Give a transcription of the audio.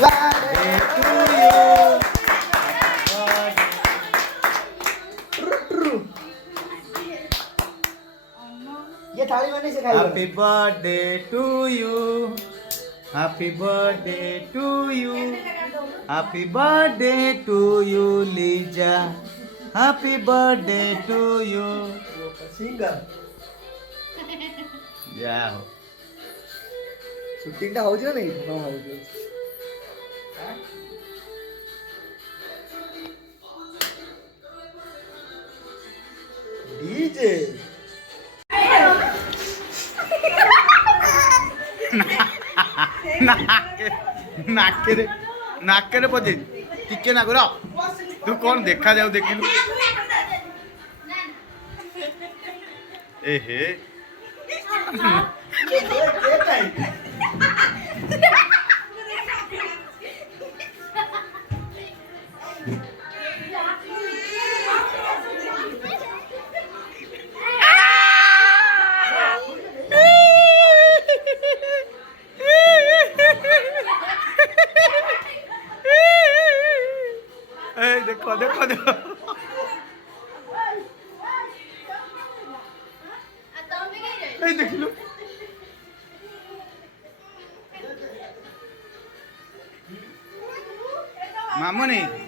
birthday to you. ये थाली में नहीं सिखाई Happy birthday to you. Happy birthday to you. Happy birthday to you, Lija. Happy birthday to you. Singer Yeah. Shooting टा होउछ नहीं हां होउछ डीजे ନାକରେ ନାକରେ ପଦେ ଟିକେ ନାକର ତୁ କଣ ଦେଖାଯାଉ ଦେଖିଲୁ ଏହେ देखो देखो देखो देख लो मामू नहीं